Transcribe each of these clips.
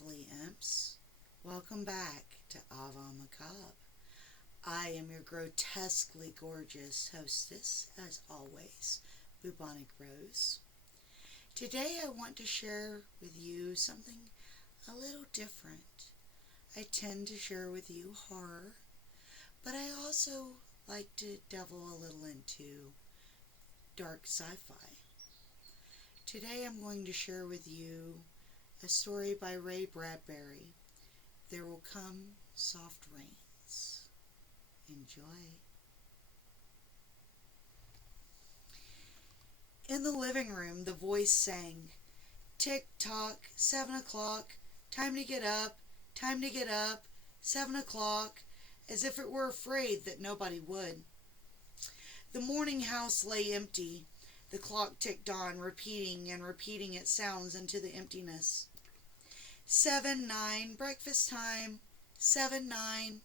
lovely imps. Welcome back to Avant Macabre. I am your grotesquely gorgeous hostess, as always, Bubonic Rose. Today I want to share with you something a little different. I tend to share with you horror, but I also like to devil a little into dark sci-fi. Today I'm going to share with you a story by Bradbury. There Will Come Soft Rains. Enjoy. In the living room, the voice sang, "Tick-tock, 7 o'clock, time to get up, 7 o'clock," as if it were afraid that nobody would. The morning house lay empty. The clock ticked on, repeating and repeating its sounds into the emptiness. 7, 9, breakfast time. 7, 9.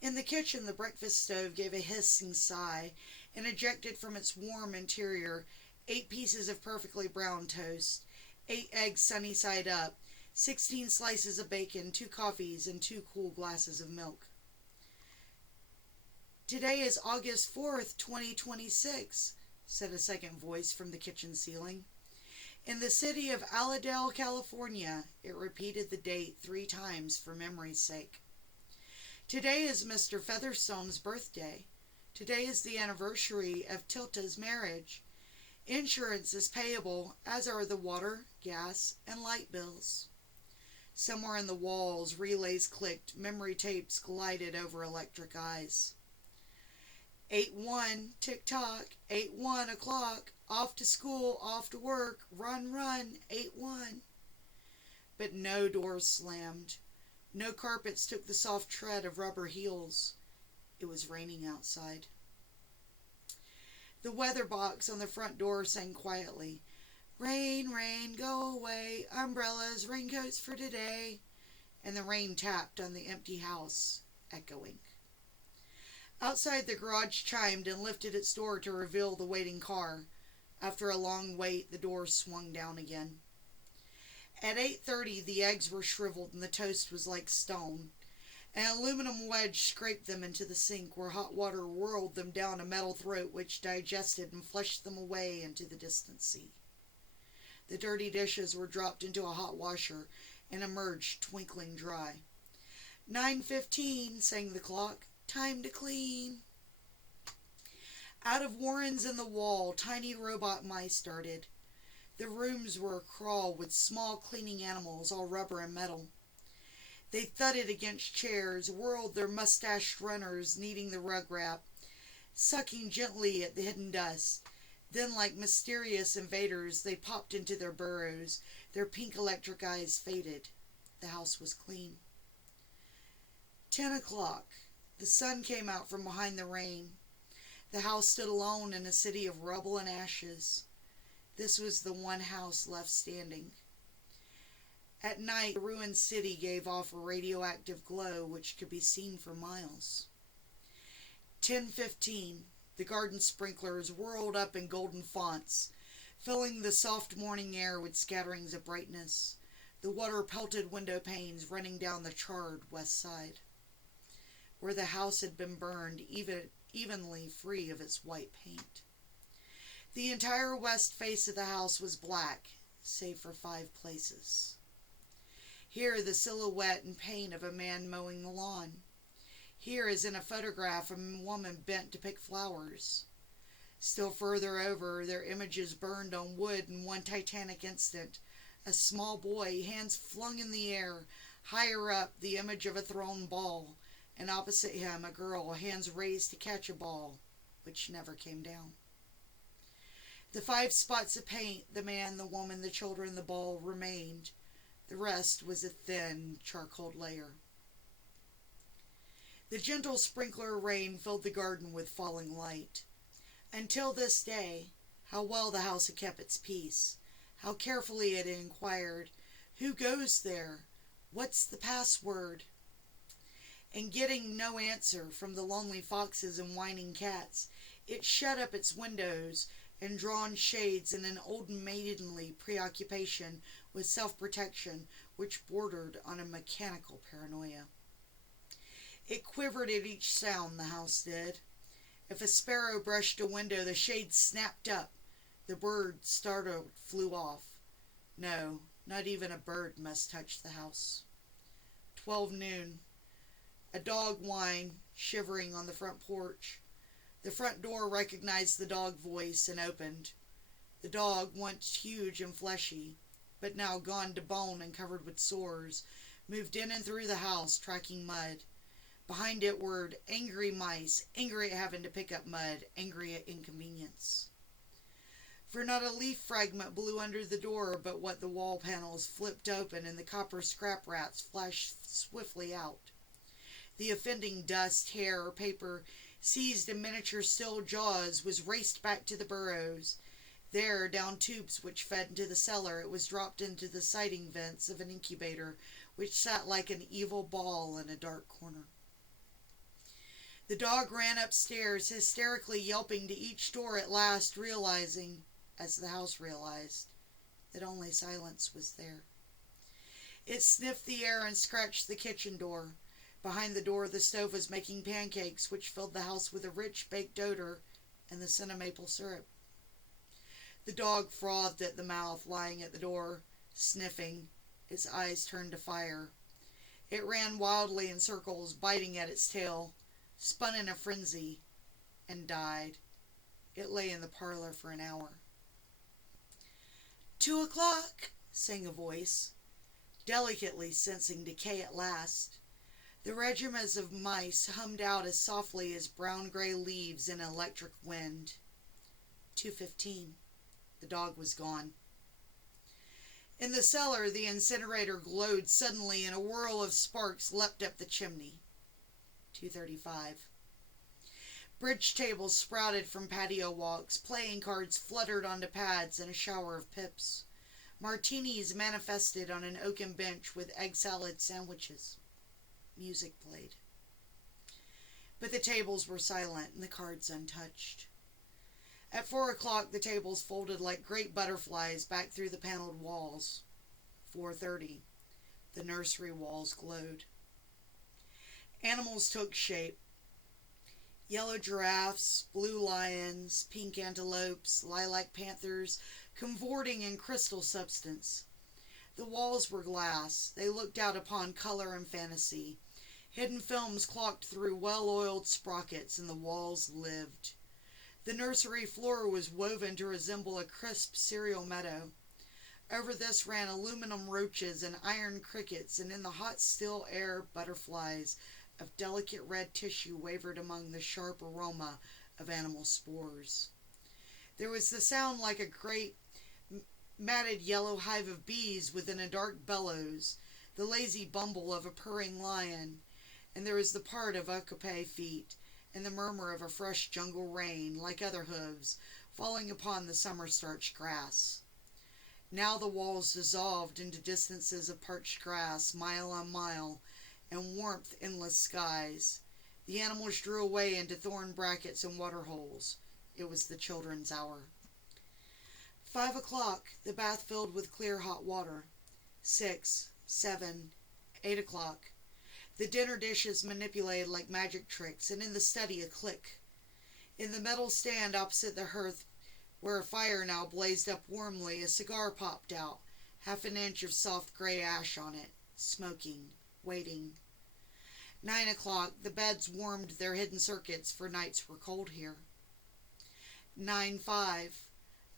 In the kitchen, the breakfast stove gave a hissing sigh and ejected from its warm interior 8 pieces of perfectly brown toast, 8 eggs sunny side up, 16 slices of bacon, 2 coffees, and 2 cool glasses of milk. "Today is August 4th, 2026, said a second voice from the kitchen ceiling. "In the city of Aladale, California," it repeated the date 3 times for memory's sake. "Today is Mr. Featherstone's birthday. Today is the anniversary of Tilta's marriage. Insurance is payable, as are the water, gas, and light bills." Somewhere in the walls, relays clicked, memory tapes glided over electric eyes. 8-1, tick-tock, 8-1 o'clock, off to school, off to work, run, run, 8-1. But no doors slammed. No carpets took the soft tread of rubber heels. It was raining outside. The weather box on the front door sang quietly, "Rain, rain, go away, umbrellas, raincoats for today," and the rain tapped on the empty house, echoing. Outside, the garage chimed and lifted its door to reveal the waiting car. After a long wait, the door swung down again. At 8:30, the eggs were shriveled and the toast was like stone. An aluminum wedge scraped them into the sink, where hot water whirled them down a metal throat which digested and flushed them away into the distant sea. The dirty dishes were dropped into a hot washer and emerged twinkling dry. 9:15, sang the clock. "Time to clean." Out of warrens in the wall, tiny robot mice darted. The rooms were acrawl with small cleaning animals, all rubber and metal. They thudded against chairs, whirled their mustached runners, kneading the rug wrap, sucking gently at the hidden dust. Then, like mysterious invaders, they popped into their burrows. Their pink electric eyes faded. The house was clean. 10 o'clock. The sun came out from behind the rain. The house stood alone in a city of rubble and ashes. This was the one house left standing. At night, the ruined city gave off a radioactive glow which could be seen for miles. 10:15. The garden sprinklers whirled up in golden fonts, filling the soft morning air with scatterings of brightness. The water pelted window panes running down the charred west side, where the house had been burned evenly free of its white paint. The entire west face of the house was black, save for 5 places. Here, the silhouette and paint of a man mowing the lawn. Here, as in a photograph, a woman bent to pick flowers. Still further over, their images burned on wood in one titanic instant. A small boy, hands flung in the air. Higher up, the image of a thrown ball. And opposite him, a girl, hands raised to catch a ball, which never came down. The 5 spots of paint, the man, the woman, the children, the ball, remained. The rest was a thin charcoal layer. The gentle sprinkler rain filled the garden with falling light. Until this day, how well the house had kept its peace. How carefully it had inquired, "Who goes there? What's the password?" And getting no answer from the lonely foxes and whining cats, it shut up its windows, and drawn shades and an old maidenly preoccupation with self-protection which bordered on a mechanical paranoia. It quivered at each sound, the house did. If a sparrow brushed a window, the shades snapped up. The bird, startled, flew off. No, not even a bird must touch the house. 12 noon. A dog whined, shivering on the front porch. The front door recognized the dog voice and opened. The dog, once huge and fleshy, but now gone to bone and covered with sores, moved in and through the house, tracking mud. Behind it were angry mice, angry at having to pick up mud, angry at inconvenience. For not a leaf fragment blew under the door but what the wall panels flipped open and the copper scrap rats flashed swiftly out. The offending dust, hair, or paper, seized in miniature steel jaws, was raced back to the burrows. There, down tubes which fed into the cellar, it was dropped into the siding vents of an incubator, which sat like an evil ball in a dark corner. The dog ran upstairs, hysterically yelping to each door, at last realizing, as the house realized, that only silence was there. It sniffed the air and scratched the kitchen door. Behind the door, the stove was making pancakes, which filled the house with a rich baked odor and the scent of maple syrup. The dog frothed at the mouth, lying at the door, sniffing, its eyes turned to fire. It ran wildly in circles, biting at its tail, spun in a frenzy, and died. It lay in the parlor for an hour. 2 o'clock, sang a voice, delicately sensing decay at last. The regiments of mice hummed out as softly as brown-gray leaves in an electric wind. 2:15. The dog was gone. In the cellar, the incinerator glowed suddenly, and a whirl of sparks leapt up the chimney. 2:35. Bridge tables sprouted from patio walks, playing cards fluttered onto pads in a shower of pips. Martinis manifested on an oaken bench with egg salad sandwiches. Music played. But the tables were silent and the cards untouched. At 4 o'clock, the tables folded like great butterflies back through the paneled walls. 4:30. The nursery walls glowed. Animals took shape. Yellow giraffes, blue lions, pink antelopes, lilac panthers, cavorting in crystal substance. The walls were glass. They looked out upon color and fantasy. Hidden films clocked through well-oiled sprockets, and the walls lived. The nursery floor was woven to resemble a crisp cereal meadow. Over this ran aluminum roaches and iron crickets, and in the hot, still air, butterflies of delicate red tissue wavered among the sharp aroma of animal spores. There was the sound like a great matted yellow hive of bees within a dark bellows, the lazy bumble of a purring lion, and there was the part of okape feet, and the murmur of a fresh jungle rain, like other hooves, falling upon the summer-starched grass. Now the walls dissolved into distances of parched grass, mile on mile, and warmth endless skies. The animals drew away into thorn brackets and water holes. It was the children's hour. 5 o'clock, the bath filled with clear hot water. 6, 7, 8 o'clock. The dinner dishes manipulated like magic tricks, and in the study a click. In the metal stand opposite the hearth, where a fire now blazed up warmly, a cigar popped out, half an inch of soft gray ash on it, smoking, waiting. 9 o'clock, the beds warmed their hidden circuits, for nights were cold here. 9:05,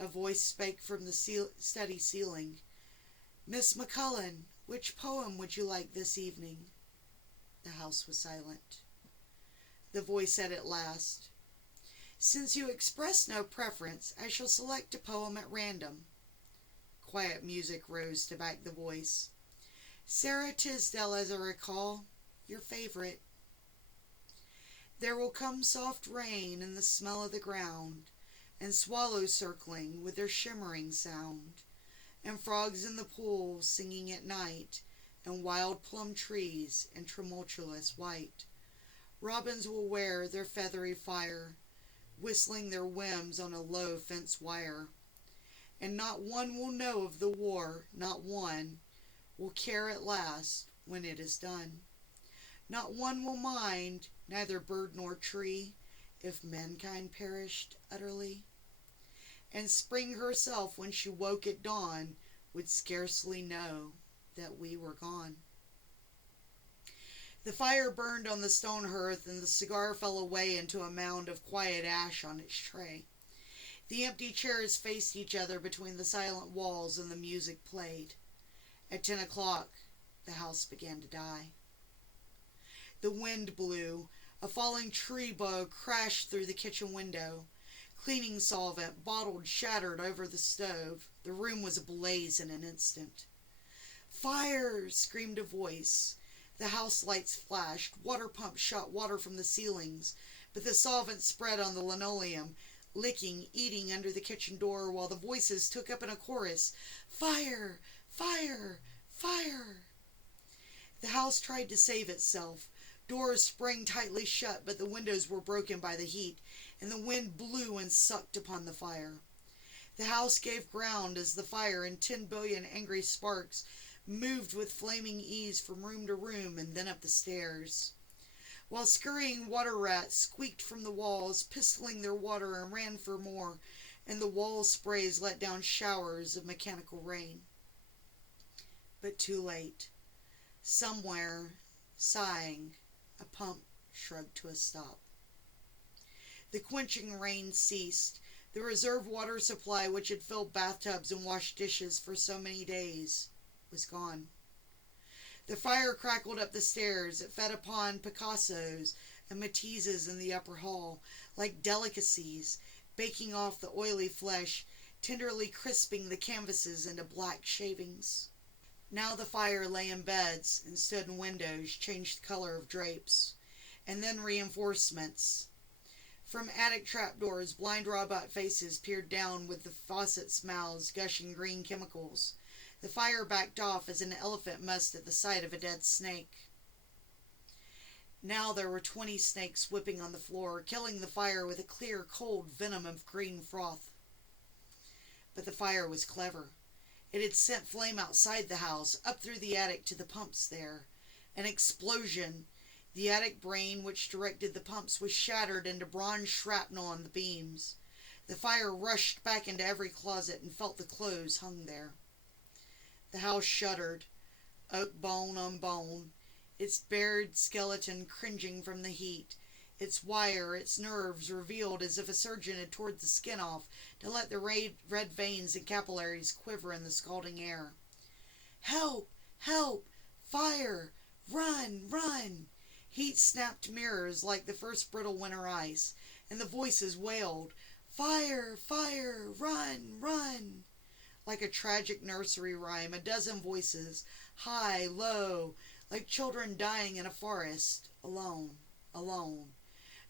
a voice spake from the study ceiling. Miss McCullen, which poem would you like this evening? The house was silent. The voice said at last, Since you express no preference, I shall select a poem at random. Quiet music rose to back the voice. Sarah Tisdale, as I recall, your favorite. There will come soft rain and the smell of the ground, and swallows circling with their shimmering sound, and frogs in the pool singing at night, and wild plum trees in tumultuous white. Robins will wear their feathery fire. whistling their whims on a low fence wire. And not one will know of the war, not one will care at last when it is done. Not one will mind, neither bird nor tree, if mankind perished utterly. And spring herself, when she woke at dawn, would scarcely know that we were gone. The fire burned on the stone hearth, and the cigar fell away into a mound of quiet ash on its tray. The empty chairs faced each other between the silent walls, and the music played. At 10 o'clock, the house began to die. The wind blew. A falling tree bough crashed through the kitchen window. Cleaning solvent, bottled, shattered over the stove. The room was ablaze in an instant. "Fire!" screamed a voice. The house lights flashed. Water pumps shot water from the ceilings, but the solvent spread on the linoleum, licking, eating under the kitchen door, while the voices took up in a chorus, "Fire! Fire! Fire!" The house tried to save itself. Doors sprang tightly shut, but the windows were broken by the heat, and the wind blew and sucked upon the fire. The house gave ground as the fire, in 10 billion angry sparks, moved with flaming ease from room to room and then up the stairs. While scurrying water rats squeaked from the walls, pistoling their water, and ran for more, and the wall sprays let down showers of mechanical rain. But too late. Somewhere, sighing, a pump shrugged to a stop. The quenching rain ceased. The reserve water supply, which had filled bathtubs and washed dishes for so many days, was gone. The fire crackled up the stairs. It fed upon Picassos and Matisses in the upper hall, like delicacies, baking off the oily flesh, tenderly crisping the canvases into black shavings. Now the fire lay in beds and stood in windows, changed the color of drapes, and then reinforcements. From attic trapdoors, blind robot faces peered down with the faucets' mouths gushing green chemicals. The fire backed off as an elephant must at the sight of a dead snake. Now there were 20 snakes whipping on the floor, killing the fire with a clear, cold venom of green froth. But the fire was clever. It had sent flame outside the house, up through the attic to the pumps there. An explosion. The attic brain which directed the pumps was shattered into bronze shrapnel on the beams. The fire rushed back into every closet and felt the clothes hung there. The house shuddered, oak bone on bone, its bared skeleton cringing from the heat, its wire, its nerves revealed as if a surgeon had torn the skin off to let the red veins and capillaries quiver in the scalding air. "Help! Help! Fire! Run! Run!" Heat snapped mirrors like the first brittle winter ice, and the voices wailed, "Fire! Fire! Run! Run!" Like a tragic nursery rhyme, a dozen voices, high, low, like children dying in a forest, alone, alone.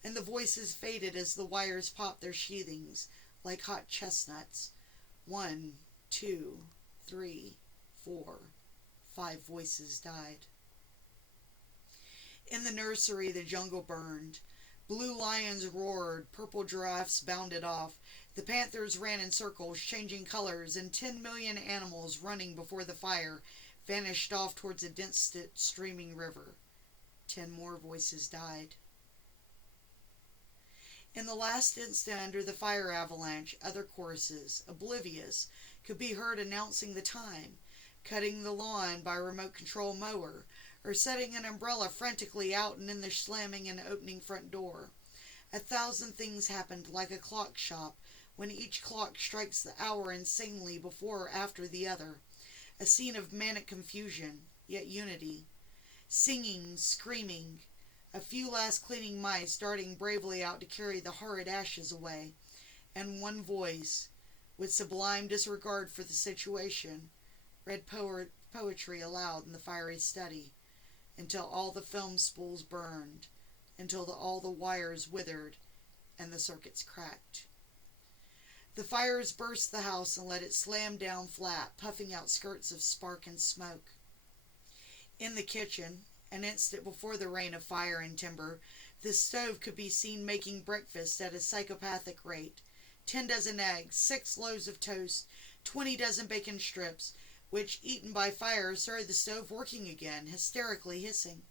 And the voices faded as the wires popped their sheathings, like hot chestnuts. 1, 2, 3, 4, 5 voices died. In the nursery, the jungle burned. Blue lions roared, purple giraffes bounded off. The panthers ran in circles, changing colors, and 10 million animals running before the fire vanished off towards a dense streaming river. 10 more voices died. In the last instant under the fire avalanche, other choruses, oblivious, could be heard announcing the time, cutting the lawn by remote control mower, or setting an umbrella frantically out and in the slamming and opening front door. 1,000 things happened like a clock shop, when each clock strikes the hour insanely before or after the other. A scene of manic confusion, yet unity. Singing, screaming. A few last cleaning mice darting bravely out to carry the horrid ashes away. And one voice, with sublime disregard for the situation, read poetry aloud in the fiery study, until all the film spools burned, until all the wires withered and the circuits cracked. The fires burst the house and let it slam down flat, puffing out skirts of spark and smoke. In the kitchen, an instant before the rain of fire and timber, The stove could be seen making breakfast at a psychopathic rate. 10 dozen eggs, 6 loaves of toast, 20 dozen bacon strips, which, eaten by fire, started the stove working again, hysterically hissing.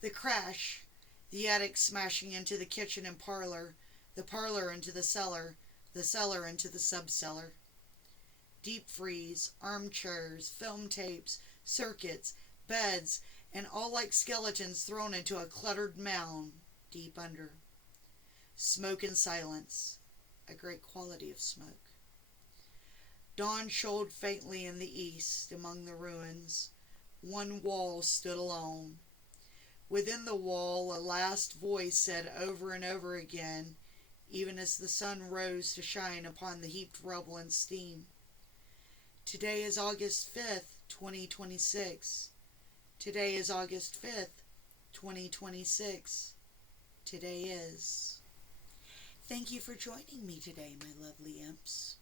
The crash, the attic smashing into the kitchen and parlor into the cellar into the subcellar. Deep freeze, armchairs, film tapes, circuits, beds, and all like skeletons thrown into a cluttered mound deep under. Smoke and silence, a great quality of smoke. Dawn showed faintly in the east among the ruins. One wall stood alone. Within the wall, a last voice said over and over again, even as the sun rose to shine upon the heaped rubble and steam. Today is August 5th, 2026. Today is August 5th, 2026. Today is. Thank you for joining me today, my lovely imps.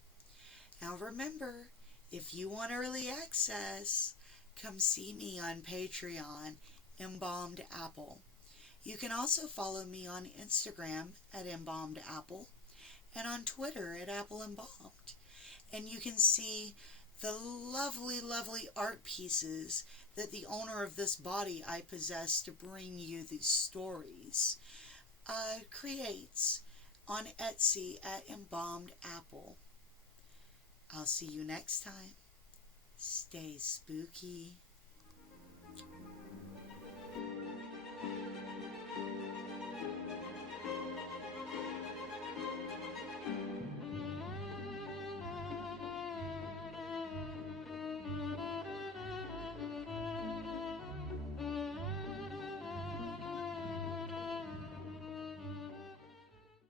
Now remember, if you want early access, come see me on Patreon, Embalmed Apple. You can also follow me on Instagram at Embalmed Apple and on Twitter at Apple Embalmed. And you can see the lovely, lovely art pieces that the owner of this body I possess to bring you these stories creates on Etsy at Embalmed Apple. I'll see you next time. Stay spooky.